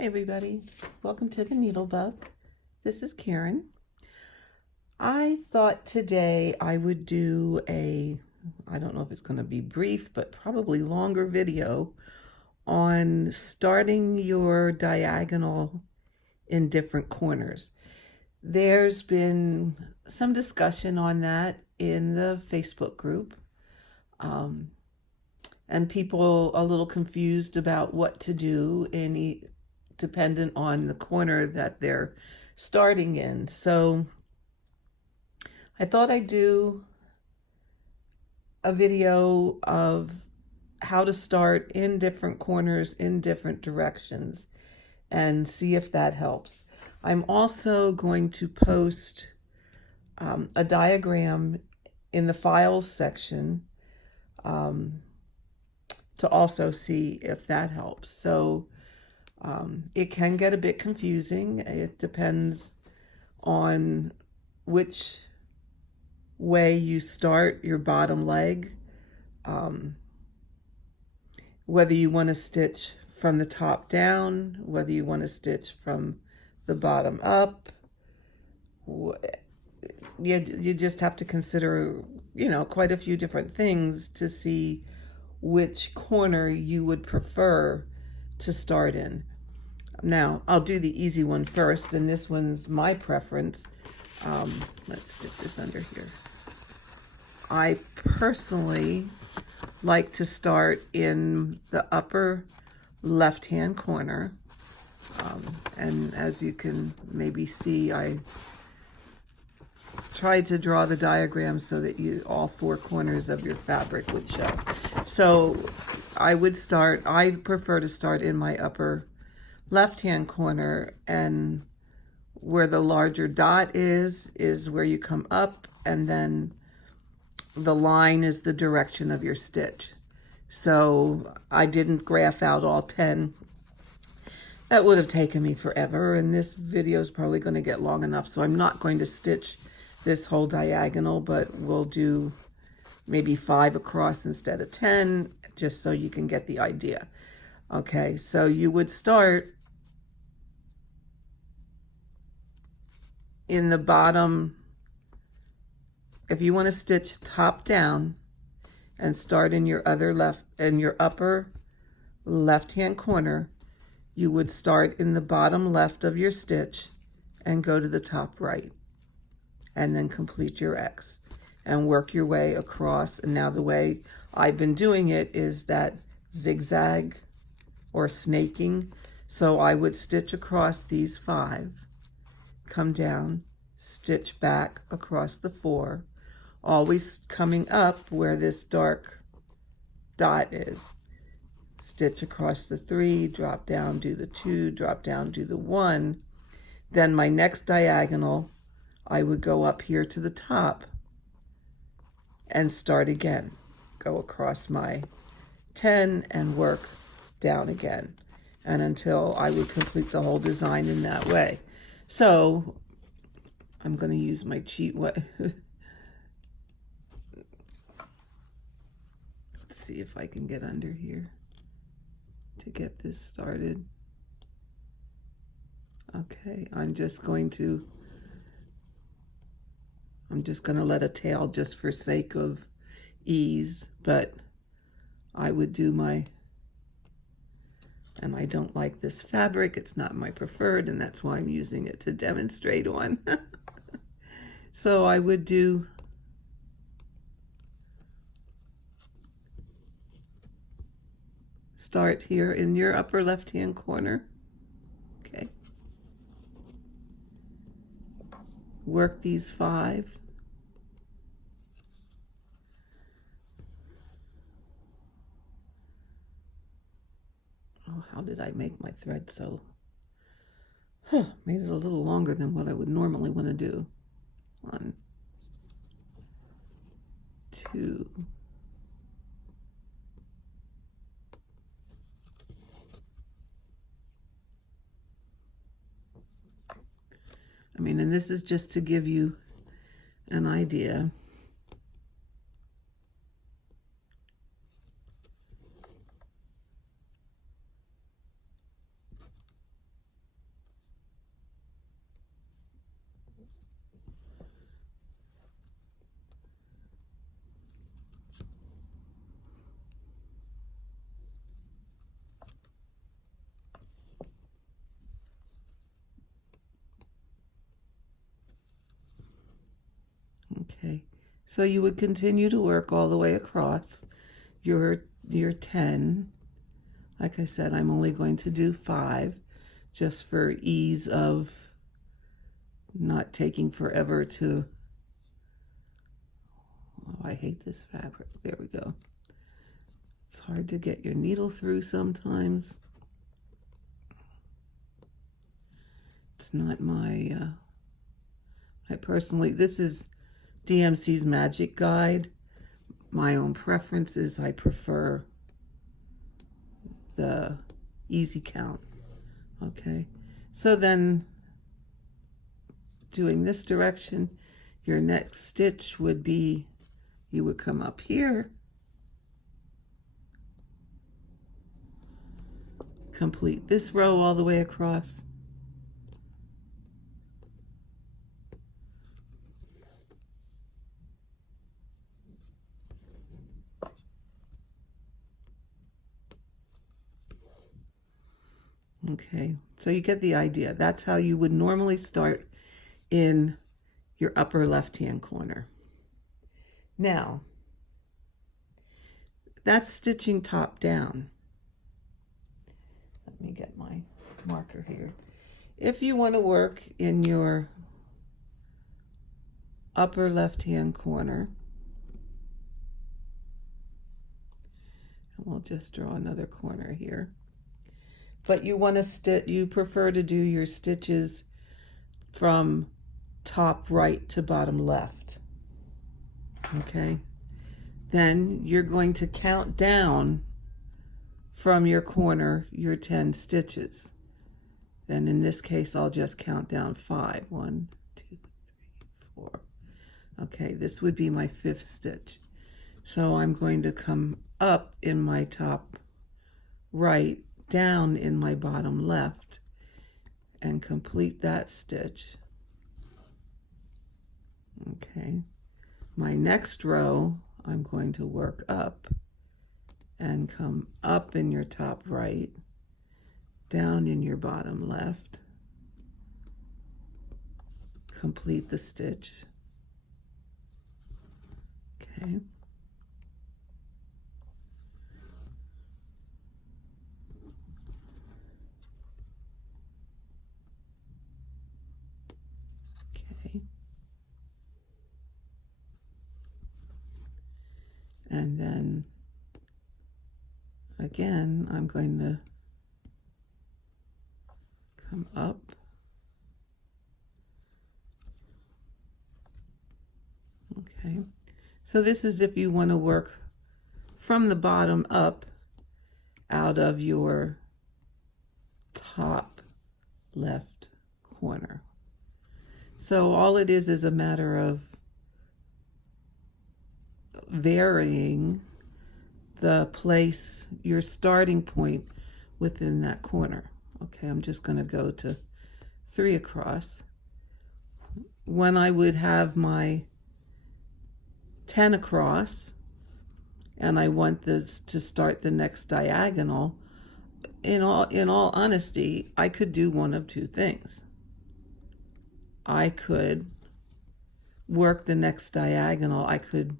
Hi everybody, welcome to the Needlebug. This is Karen. I thought today I would do I don't know if it's going to be brief, but probably longer video on starting your diagonal in different corners. There's been some discussion on that in the Facebook group. And people a little confused about what to do dependent on the corner that they're starting in. So I thought I'd do a video of how to start in different corners in different directions and see if that helps. I'm also going to post a diagram in the files section to also see if that helps. So it can get a bit confusing. It depends on which way you start your bottom leg, whether you want to stitch from the top down, whether you want to stitch from the bottom up. You just have to consider, quite a few different things to see which corner you would prefer to start in. Now, I'll do the easy one first, and this one's my preference. Let's stick this under here. I personally like to start in the upper left-hand corner. And as you can maybe see, I tried to draw the diagram so that all four corners of your fabric would show. So I prefer to start in my upper left-hand corner, and where the larger dot is where you come up, and then the line is the direction of your stitch. So I didn't graph out all 10. That would have taken me forever, and this video is probably going to get long enough, so I'm not going to stitch this whole diagonal, but we'll do maybe 5 across instead of 10, just so you can get the idea. Okay, so you would start in the bottom. If you want to stitch top down and start in your upper left-hand corner, you would start in the bottom left of your stitch and go to the top right, and then complete your X and work your way across. And now the way I've been doing it is that zigzag or snaking. So I would stitch across these 5, come down, stitch back across the 4, always coming up where this dark dot is. Stitch across the 3, drop down, do the 2, drop down, do the 1. Then my next diagonal, I would go up here to the top and start again. Go across my 10 and work down again, and until I would complete the whole design in that way. So I'm going to use my cheat way. Let's see if I can get under here to get this started. Okay, I'm just going to let a tail just for sake of ease, but I would do and I don't like this fabric. It's not my preferred, and that's why I'm using it to demonstrate on. So I would do start here in your upper left-hand corner. Okay. Work these 5. Oh, how did I make my thread so? Made it a little longer than what I would normally want to do. 1, 2. And this is just to give you an idea. Okay, so you would continue to work all the way across your 10. Like I said, I'm only going to do 5 just for ease of not taking forever to, oh, I hate this fabric. There we go. It's hard to get your needle through sometimes. It's not my, I personally, this is DMC's Magic Guide. My own preference is I prefer the easy count. Okay, so then doing this direction, your next stitch would be, you would come up here, complete this row all the way across, okay, so you get the idea. That's how you would normally start in your upper left-hand corner. Now, that's stitching top down. Let me get my marker here. If you want to work in your upper left-hand corner, and we'll just draw another corner here. But you want to stitch, you prefer to do your stitches from top right to bottom left. Okay, then you're going to count down from your corner your 10 stitches. Then in this case, I'll just count down 5. 1, 2, 3, 4. Okay, this would be my 5th stitch. So I'm going to come up in my top right, down in my bottom left, and complete that stitch. Okay, my next row, I'm going to work up and come up in your top right, down in your bottom left, complete the stitch. Okay. Okay. And then again, I'm going to come up, okay, so this is if you want to work from the bottom up out of your top left corner. So all it is a matter of varying the place, your starting point within that corner. Okay, I'm just going to go to 3 across. When I would have my 10 across and I want this to start the next diagonal, in all honesty, I could do one of 2 things. I could work the next diagonal. I could,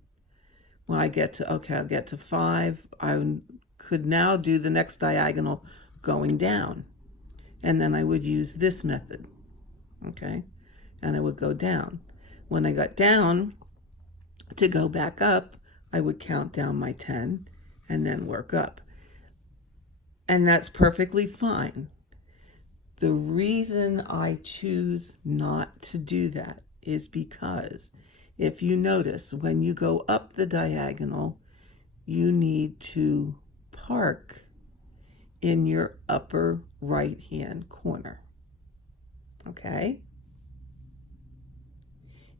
when I get to, okay, I'll get to 5, I could now do the next diagonal going down. And then I would use this method, okay? And I would go down. When I got down, to go back up, I would count down my 10 and then work up. And that's perfectly fine. The reason I choose not to do that is because if you notice, when you go up the diagonal, you need to park in your upper right-hand corner, okay?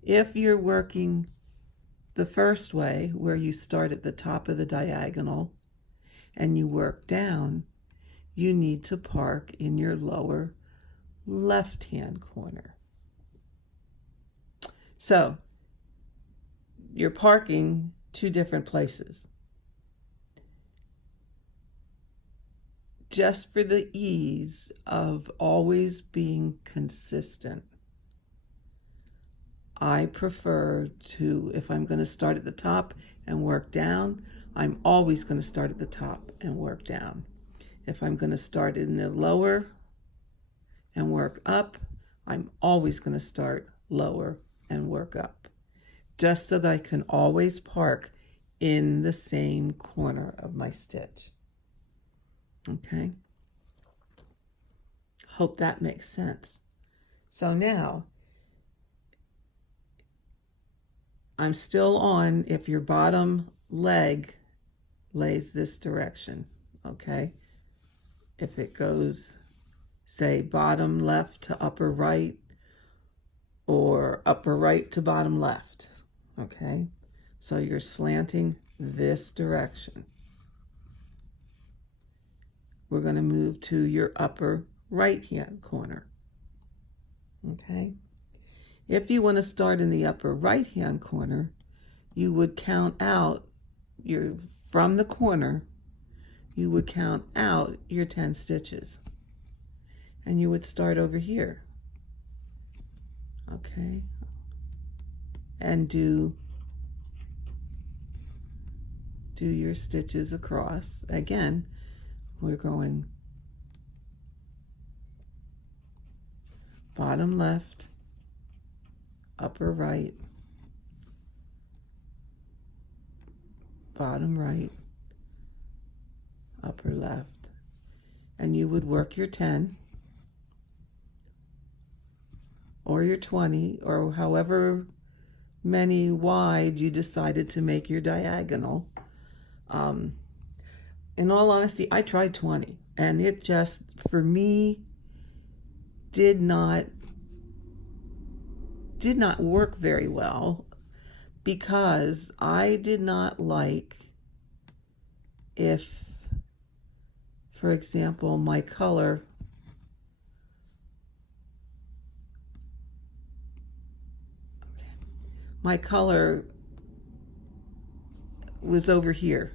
If you're working the first way, where you start at the top of the diagonal and you work down, you need to park in your lower left-hand corner. So you're parking 2 different places. Just for the ease of always being consistent, I prefer to, if I'm going to start at the top and work down, I'm always going to start at the top and work down. If I'm going to start in the lower and work up, I'm always going to start lower and work up, just so that I can always park in the same corner of my stitch. Okay? Hope that makes sense. So now, I'm still on if your bottom leg lays this direction, okay? If it goes, say, bottom left to upper right, or upper right to bottom left, okay? So you're slanting this direction. We're going to move to your upper right-hand corner, okay? If you want to start in the upper right-hand corner, you would count out from the corner, you would count out your 10 stitches. And you would start over here, okay? And do your stitches across. Again, we're going bottom left, upper right, bottom right, upper left, and you would work your 10 or your 20 or however many wide you decided to make your diagonal. In all honesty, I tried 20 and it just, for me, did not work very well, because I did not like if, for example, my color was over here,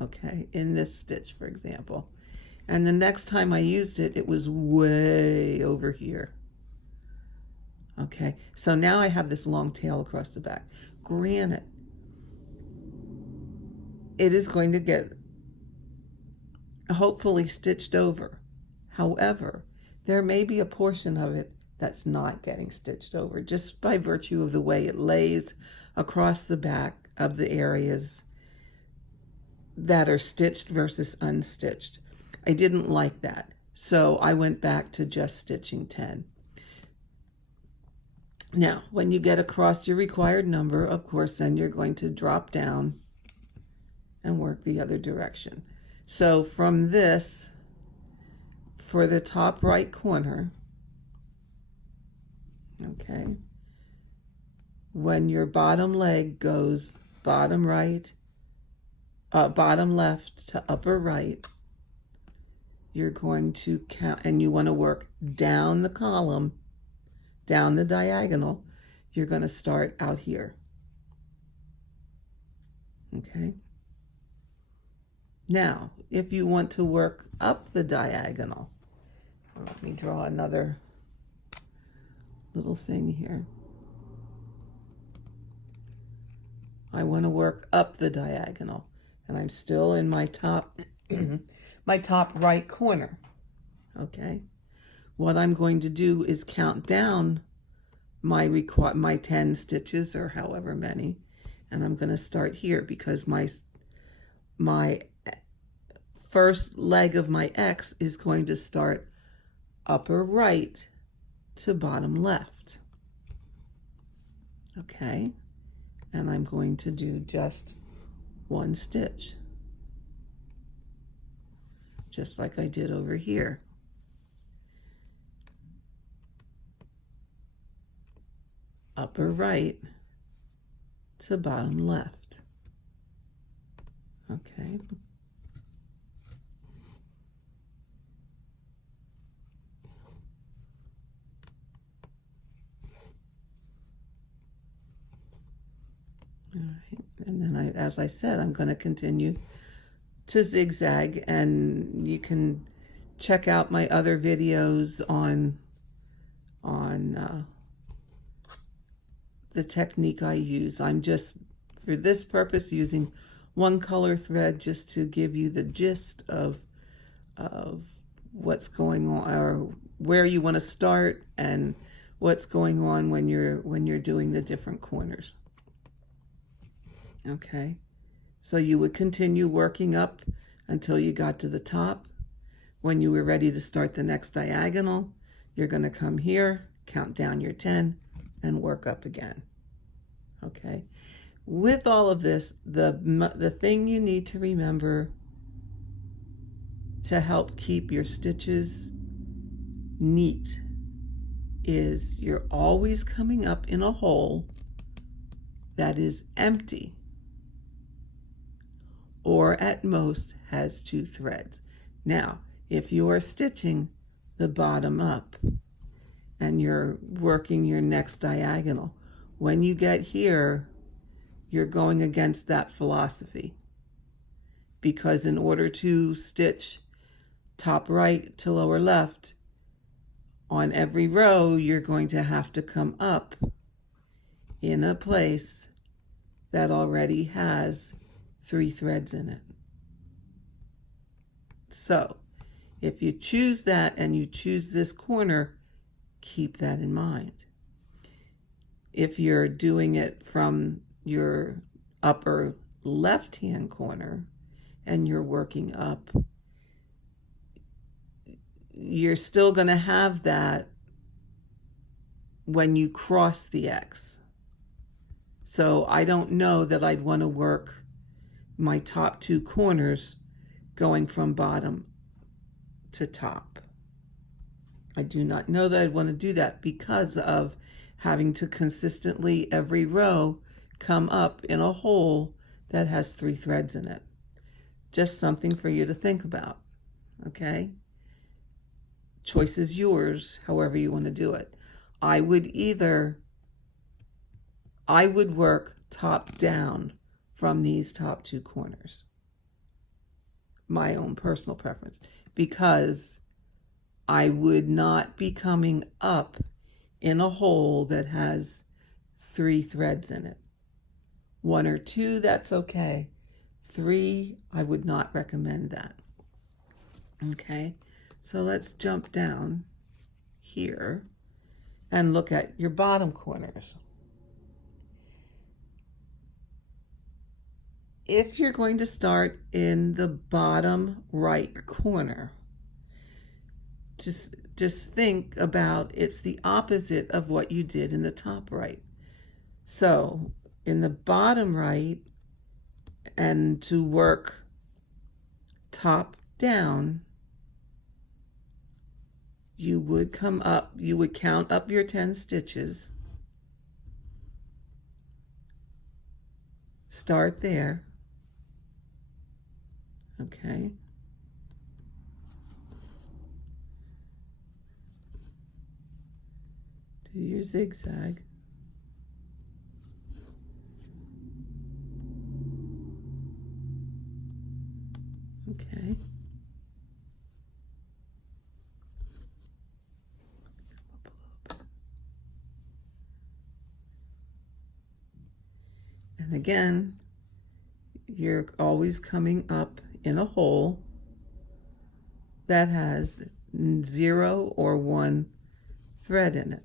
okay, in this stitch, for example. And the next time I used it, it was way over here. Okay, so now I have this long tail across the back. Granted, it is going to get hopefully stitched over. However, there may be a portion of it that's not getting stitched over, just by virtue of the way it lays across the back of the areas that are stitched versus unstitched. I didn't like that, so I went back to just stitching 10. Now, when you get across your required number, of course, then you're going to drop down and work the other direction. So from this, for the top right corner, okay, when your bottom leg goes bottom right, bottom left to upper right, you're going to count, and you want to work down the column, down the diagonal. You're going to start out here. Okay. Now, if you want to work up the diagonal, let me draw another little thing here. I want to work up the diagonal, and I'm still in my top my top right corner. Okay. What I'm going to do is count down my 10 stitches, or however many, and I'm going to start here, because my first leg of my X is going to start upper right to bottom left. Okay, and I'm going to do just one stitch, just like I did over here. Upper right to bottom left. Okay. All right, and then as I said, I'm going to continue to zigzag, and you can check out my other videos on the technique I use. I'm just, for this purpose, using one color thread just to give you the gist of what's going on, or where you want to start, and what's going on when you're doing the different corners. Okay, so you would continue working up until you got to the top. When you were ready to start the next diagonal, you're going to come here, count down your 10, and work up again. Okay, with all of this, the thing you need to remember to help keep your stitches neat is you're always coming up in a hole that is empty, or at most has 2 threads. Now, if you are stitching the bottom up and you're working your next diagonal, when you get here, you're going against that philosophy, because in order to stitch top right to lower left on every row, you're going to have to come up in a place that already has 3 threads in it. So if you choose that and you choose this corner, keep that in mind. If you're doing it from your upper left-hand corner and you're working up, you're still going to have that when you cross the X. So I don't know that I'd want to work my top 2 corners going from bottom to top. I do not know that I'd want to do that because of having to consistently every row come up in a hole that has 3 threads in it. Just something for you to think about, okay? Choice is yours, however you want to do it. I would work top down from these top 2 corners. My own personal preference, because I would not be coming up in a hole that has 3 threads in it. 1 or 2, that's okay. 3, I would not recommend that. Okay, so let's jump down here and look at your bottom corners. If you're going to start in the bottom right corner, just think about it's the opposite of what you did in the top right. So in the bottom right, and to work top down, you would come up, you would count up your 10 stitches, start there, okay, do your zigzag, okay, and again, you're always coming up in a hole that has 0 or 1 thread in it.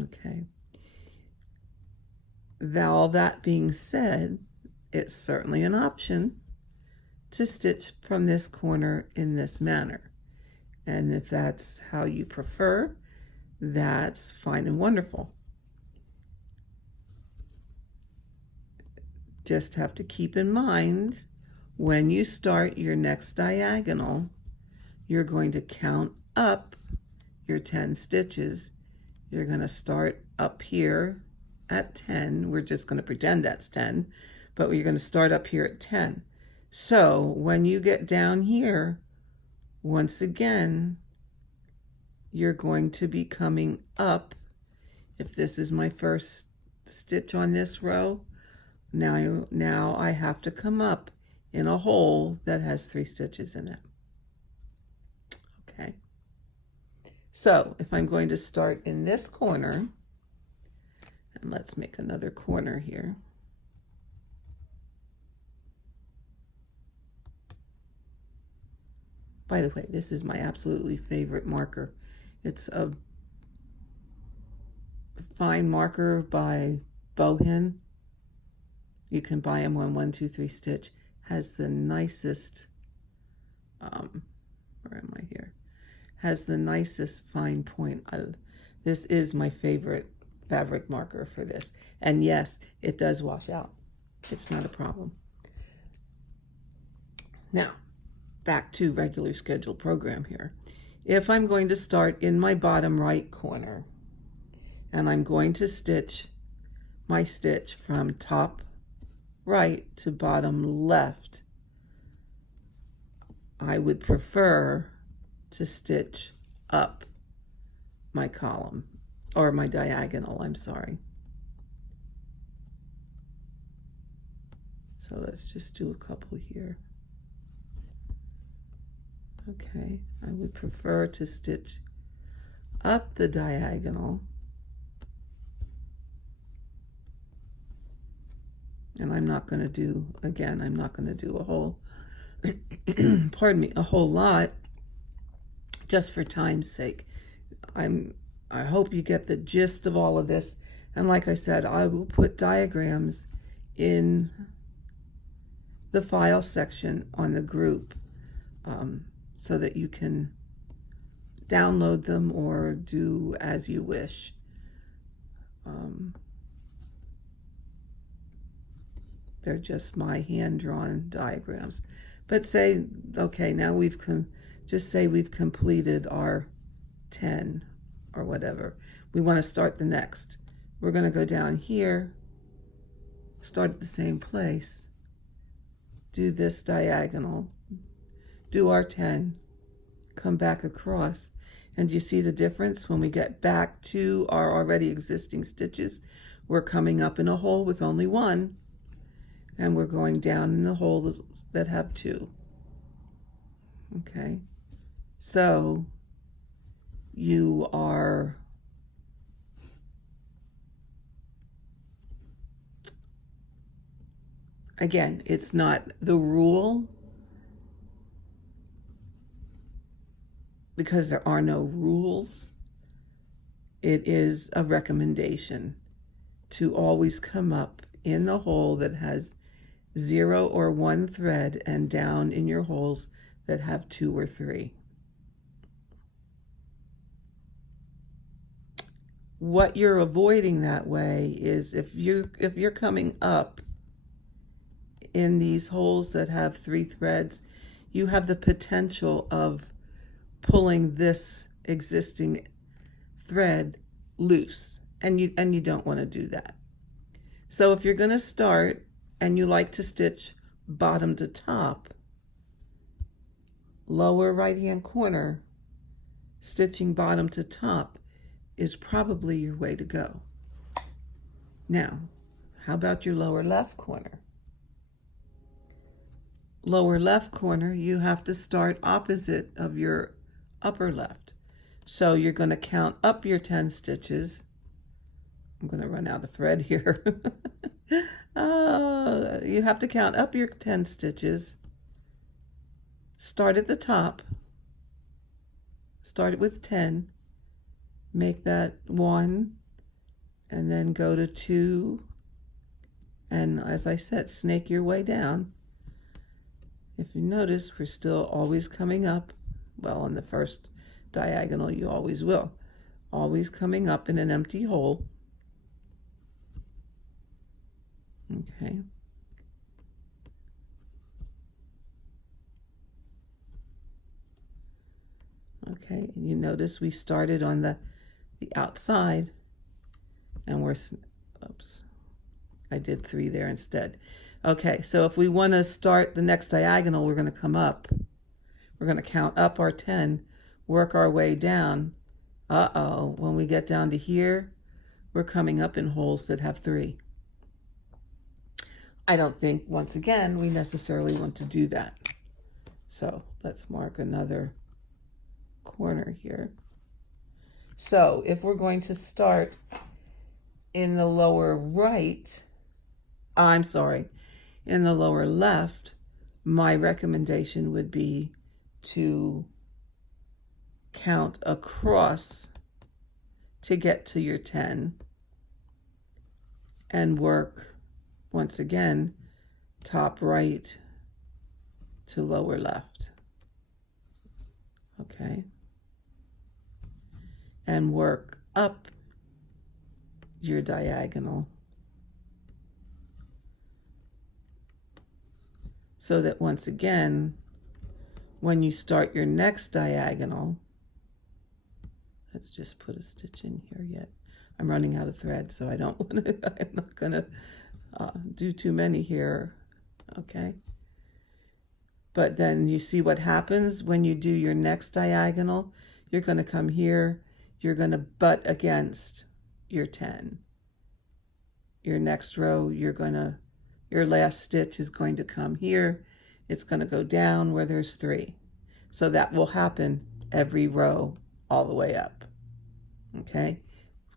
Okay. All that being said, it's certainly an option to stitch from this corner in this manner. And if that's how you prefer, that's fine and wonderful. Just have to keep in mind, when you start your next diagonal, you're going to count up your 10 stitches. You're going to start up here at 10. We're just going to pretend that's 10, but you're going to start up here at 10. So when you get down here, once again, you're going to be coming up. If this is my first stitch on this row, now I have to come up in a hole that has 3 stitches in it. So if I'm going to start in this corner, and let's make another corner here. By the way, this is my absolutely favorite marker. It's a fine marker by Bohin. You can buy them on 123 Stitch. Has the nicest, where am I here? Has the nicest fine point. This is my favorite fabric marker for this. And yes, it does wash out. It's not a problem. Now, back to regular scheduled program here. If I'm going to start in my bottom right corner, and I'm going to stitch my stitch from top right to bottom left, I would prefer to stitch up my column, or my diagonal, I'm sorry. So let's just do a couple here. Okay, I would prefer to stitch up the diagonal. And I'm not going to do, again, I'm not going to do a whole, pardon me, a whole lot, just for time's sake. I hope you get the gist of all of this. And like I said, I will put diagrams in the file section on the group, so that you can download them or do as you wish. They're just my hand-drawn diagrams. But say, okay, now just say we've completed our 10 or whatever. We want to start the next. We're going to go down here, start at the same place, do this diagonal, do our 10, come back across. And do you see the difference? When we get back to our already existing stitches, we're coming up in a hole with only one, and we're going down in the holes that have two. Okay, so you are again, it's not the rule, because there are no rules. It is a recommendation to always come up in the hole that has 0 or 1 thread and down in your holes that have 2 or 3. What you're avoiding that way is if you're coming up in these holes that have 3 threads, you have the potential of pulling this existing thread loose, and you don't want to do that. So if you're going to start and you like to stitch bottom to top, lower right hand corner, stitching bottom to top is probably your way to go. Now, how about your lower left corner? Lower left corner, you have to start opposite of your upper left. So you're going to count up your 10 stitches. I'm going to run out of thread here. You have to count up your 10 stitches. Start at the top. Start it with 10. Make that 1. And then go to 2. And as I said, snake your way down. If you notice, we're still always coming up. Well, on the first diagonal, you always will. Always coming up in an empty hole. Okay. Okay, and you notice we started on the outside, and we're, oops, I did 3 there instead. Okay, so if we want to start the next diagonal, we're going to come up. We're going to count up our 10, work our way down. When we get down to here, we're coming up in holes that have 3. I don't think, once again, we necessarily want to do that. So let's mark another corner here. So if we're going to start in the lower right, in the lower left, my recommendation would be to count across to get to your 10 and work once again top right to lower left. Okay, and work up your diagonal so that once again, when you start your next diagonal, let's just put a stitch in here yet. I'm running out of thread, so I don't want to, I'm not going to do too many here, okay? But then you see what happens when you do your next diagonal. You're going to come here, you're going to butt against your 10. Your next row, your last stitch is going to come here. It's going to go down where there's 3. So that will happen every row all the way up. Okay,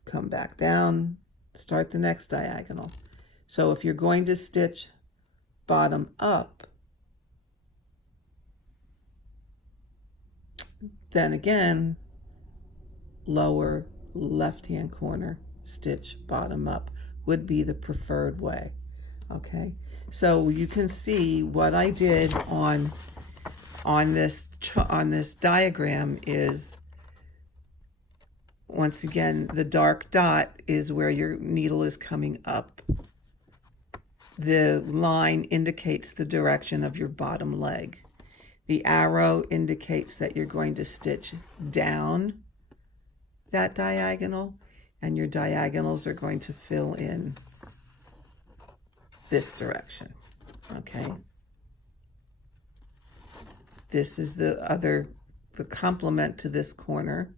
come back down, start the next diagonal. So if you're going to stitch bottom up, then again, lower left-hand corner, stitch bottom up would be the preferred way. Okay, so you can see what I did on this diagram is, once again, the dark dot is where your needle is coming up. The line indicates the direction of your bottom leg. The arrow indicates that you're going to stitch down that diagonal, and your diagonals are going to fill in this direction. Okay. This is the complement to this corner.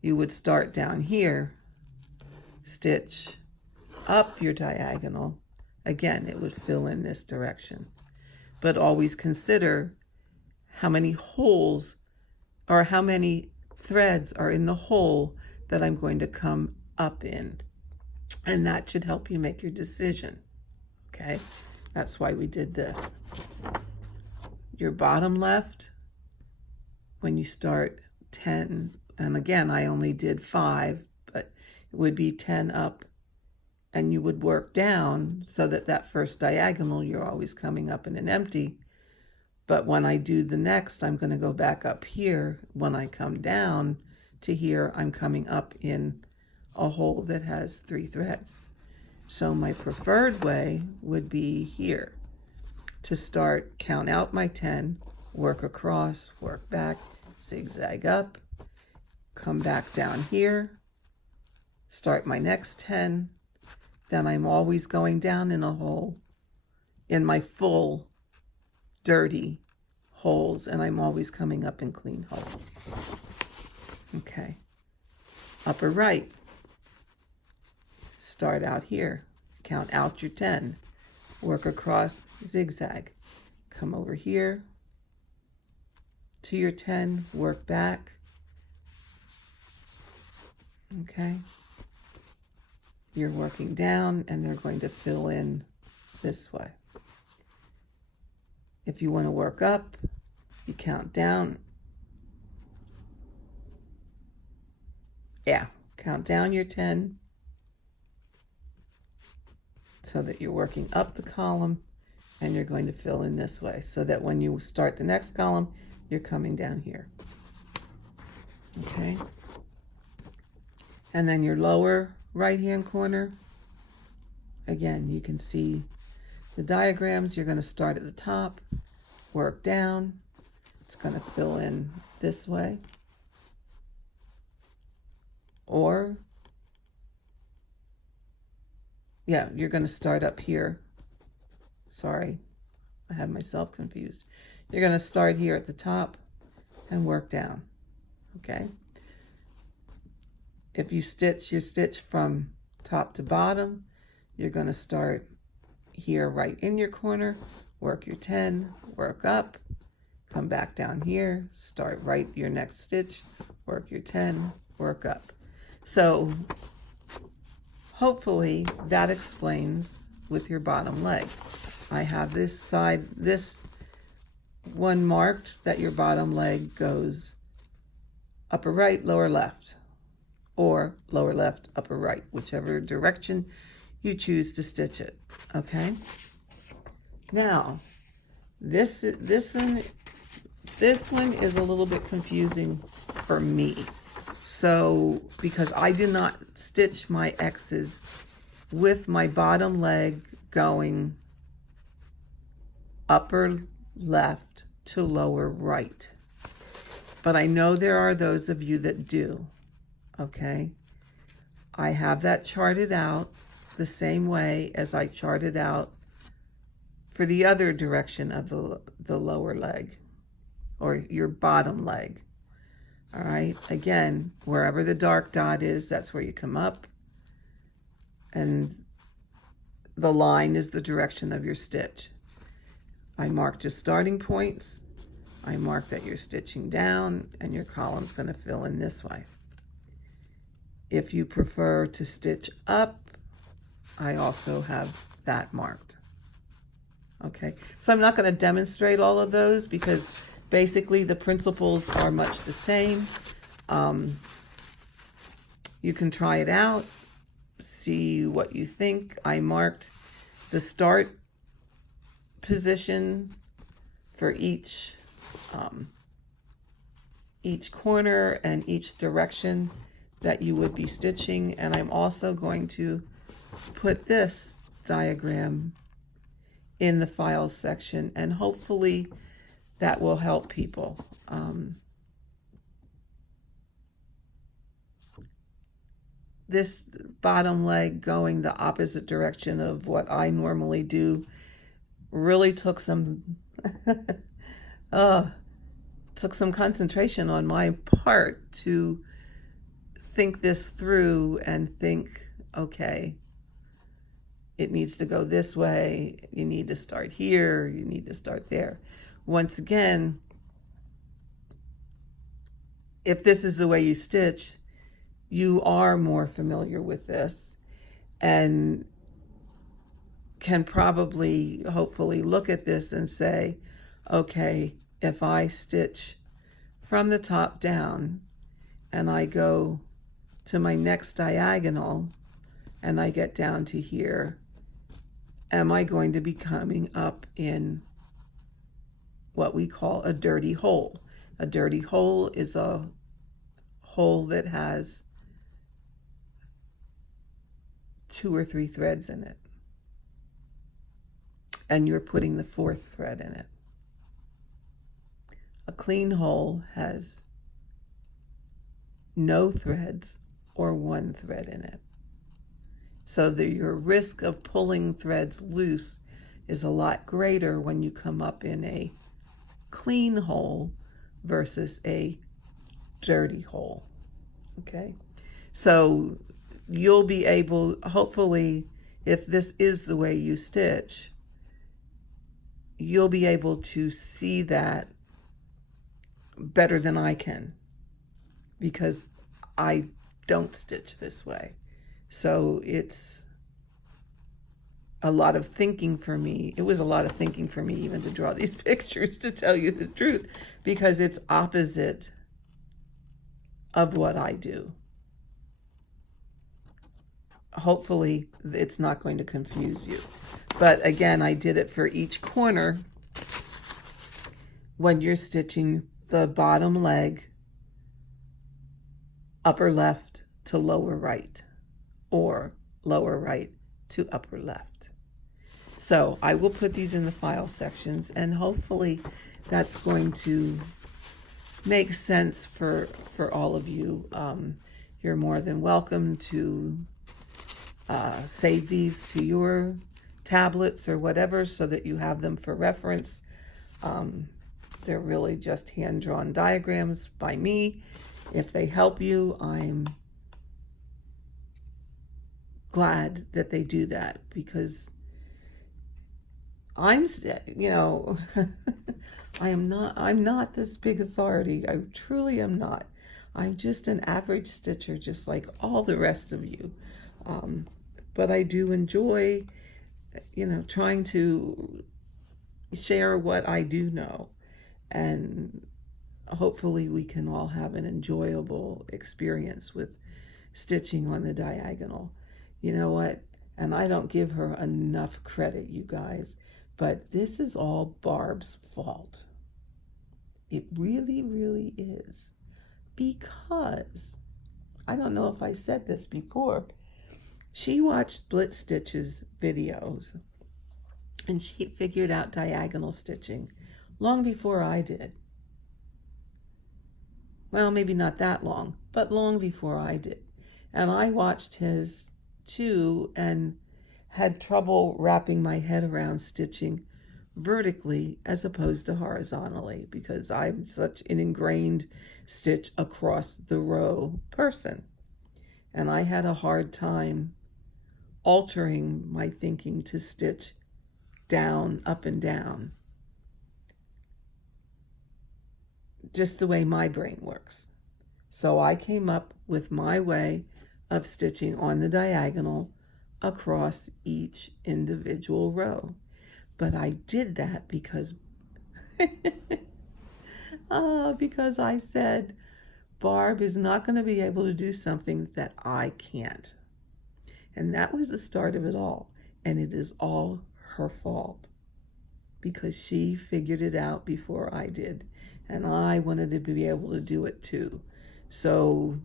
You would start down here, stitch up your diagonal. Again, it would fill in this direction. But always consider how many holes or how many threads are in the hole that I'm going to come up in. And that should help you make your decision. Okay, that's why we did this. Your bottom left, when you start 10, and again, I only did 5, but it would be 10 up, and you would work down so that that first diagonal, you're always coming up in an empty. But when I do the next, I'm going to go back up here. When I come down to here, I'm coming up in a hole that has 3 threads. So my preferred way would be here to start, count out my 10, work across, work back, zigzag up, come back down here, start my next 10, then I'm always going down in a hole, in my full dirty holes, and I'm always coming up in clean holes. Okay, upper right, start out here, count out your 10, work across, zigzag, come over here to your 10, work back. Okay, you're working down and they're going to fill in this way. If you want to work up, you count down. Yeah, count down your 10 so that you're working up the column, and you're going to fill in this way so that when you start the next column, you're coming down here. Okay. And then your lower right-hand corner, again, you can see the diagrams. You're going to start at the top, work down. It's going to fill in this way. Or, yeah, you're going to start up here. Sorry, I had myself confused. You're going to start here at the top and work down. Okay. If you stitch your stitch from top to bottom, you're going to start here right in your corner, work your 10, work up, come back down here, start right your next stitch, work your 10, work up. So hopefully that explains with your bottom leg. I have this side, this one marked that your bottom leg goes upper right, lower left, or lower left, upper right, whichever direction you choose to stitch it. Okay. Now, this one is a little bit confusing for me. So, because I do not stitch my X's with my bottom leg going upper left to lower right. But I know there are those of you that do, okay? I have that charted out the same way as I charted out for the other direction of the lower leg, or your bottom leg. All right, again, wherever the dark dot is, that's where you come up, and the line is the direction of your stitch. I marked your starting points. I marked that you're stitching down, and your column's going to fill in this way. If you prefer to stitch up, I also have that marked. Okay, so I'm not going to demonstrate all of those because basically the principles are much the same. You can try it out, see what you think. I marked the start position for each corner and each direction that you would be stitching, and I'm also going to put this diagram in the files section, and hopefully that will help people. This bottom leg going the opposite direction of what I normally do really took some concentration on my part to think this through and think, okay, it needs to go this way, you need to start here, you need to start there. Once again, if this is the way you stitch, you are more familiar with this and can probably, hopefully, look at this and say, okay, if I stitch from the top down and I go to my next diagonal and I get down to here, am I going to be coming up in what we call a dirty hole? A dirty hole is a hole that has 2 or 3 threads in it, and you're putting the 4th thread in it. A clean hole has no threads or 1 thread in it. So your risk of pulling threads loose is a lot greater when you come up in a clean hole versus a dirty hole. Okay, so you'll be able, hopefully, if this is the way you stitch, you'll be able to see that better than I can, because I don't stitch this way. So it's a lot of thinking for me. It was a lot of thinking for me even to draw these pictures, to tell you the truth, because it's opposite of what I do. Hopefully it's not going to confuse you. But again, I did it for each corner when you're stitching the bottom leg upper left to lower right, or lower right to upper left. So I will put these in the file sections, and hopefully that's going to make sense for all of you. You're more than welcome to save these to your tablets or whatever so that you have them for reference. They're really just hand-drawn diagrams by me. If they help you, I'm glad that they do that, because I'm I'm not this big authority. I truly am not. I'm just an average stitcher, just like all the rest of you. But I do enjoy, trying to share what I do know. And hopefully we can all have an enjoyable experience with stitching on the diagonal. You know what? And I don't give her enough credit, you guys, but this is all Barb's fault. It really, really is. Because, I don't know if I said this before, she watched Split Stitch's videos and she figured out diagonal stitching long before I did. Well, maybe not that long, but long before I did. And I watched his too and had trouble wrapping my head around stitching vertically as opposed to horizontally because I'm such an ingrained stitch across the row person. And I had a hard time altering my thinking to stitch down, up and down, just the way my brain works. So I came up with my way of stitching on the diagonal across each individual row. But I did that because because I said Barb is not going to be able to do something that I can't. And that was the start of it all. And it is all her fault because she figured it out before I did. And I wanted to be able to do it too. So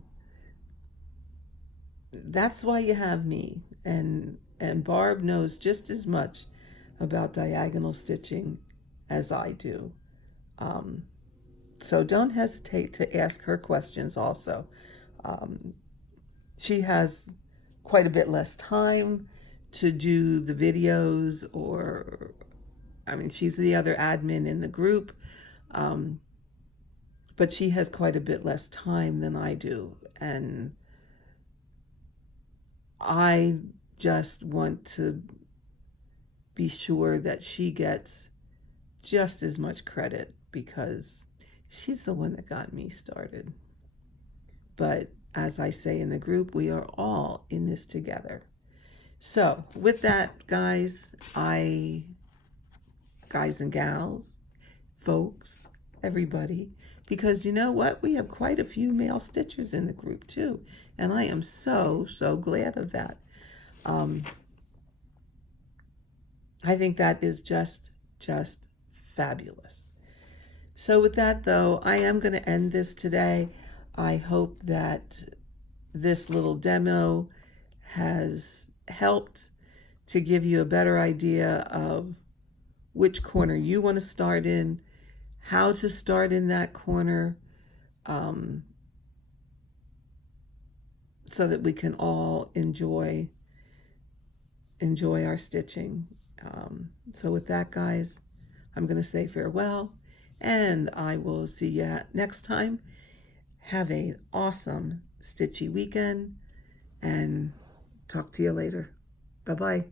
that's why you have me. And Barb knows just as much about diagonal stitching as I do. So don't hesitate to ask her questions also. She has quite a bit less time to do the videos she's the other admin in the group, but she has quite a bit less time than I do. And I just want to be sure that she gets just as much credit because she's the one that got me started. But as I say in the group, we are all in this together. So with that, guys and gals, folks, everybody, because you know what? We have quite a few male stitchers in the group too. And I am so, so glad of that. I think that is just fabulous. So with that though, I am going to end this today. I hope that this little demo has helped to give you a better idea of which corner you want to start in, how to start in that corner, so that we can all enjoy our stitching. So with that, guys, I'm going to say farewell, and I will see you next time. Have an awesome stitchy weekend, and talk to you later. Bye-bye.